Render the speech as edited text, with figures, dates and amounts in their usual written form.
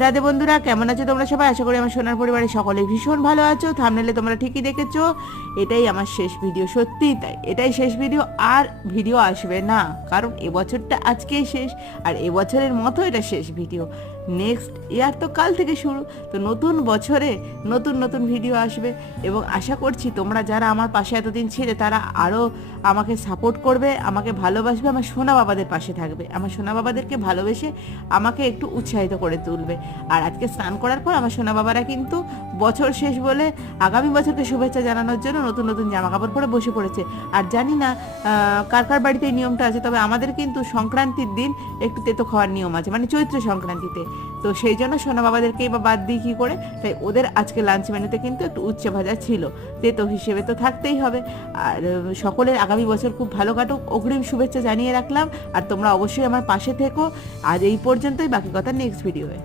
রাধে বন্ধুরা, কেমন আছো তোমরা সবাই? আশা করি আমার সোনার পরিবারের সকলে ভীষণ ভালো আছো। থাম্বনেলে তোমরা ঠিকই দেখেছো, এটাই আমার শেষ ভিডিও। সত্যিই তাই, এটাই শেষ ভিডিও, আর ভিডিও আসবে না, কারণ এবছরটা আজকেই শেষ, আর এবছরের মতো এটা শেষ ভিডিও। নেক্সট ইয়ার তো কাল থেকে শুরু, তো নতুন বছরে নতুন নতুন ভিডিও আসবে, এবং আশা করছি তোমরা যারা আমার পাশে এতদিন ছিলে তারা আরও আমাকে সাপোর্ট করবে, আমাকে ভালোবাসবে, আমার সোনা বাবাদের পাশে থাকবে, আমার সোনা বাবাদেরকে ভালোবেসে আমাকে একটু উৎসাহিত করে তুলবে। আর আজকে স্নান করার পর আমার সোনা বাবারা কিন্তু বছর শেষ বলে আগামী বছরকে শুভেচ্ছা জানানোর জন্য নতুন নতুন জামা কাপড় পরে বসে পড়েছে। আর জানি না কার কার বাড়িতে এই নিয়মটা আছে, তবে আমাদের কিন্তু সংক্রান্তির দিন একটু তেতো খাওয়ার নিয়ম আছে, মানে চৈত্র সংক্রান্তিতে। তো সেই জন্য সোনা বাবাদেরকেই বা বাদ দিই কী করে, তাই ওদের আজকে লাঞ্চ মেনুতে কিন্তু একটু উচ্ছে ভাজা ছিল, তেতো হিসেবে তো থাকতেই হবে। আর সকলের আগামী বছর খুব ভালো কাটুক, অগ্রিম শুভেচ্ছা জানিয়ে রাখলাম। আর তোমরা অবশ্যই আমার পাশে থেকো। আজ এই পর্যন্তই, বাকি কথা নেক্সট ভিডিওয়ে।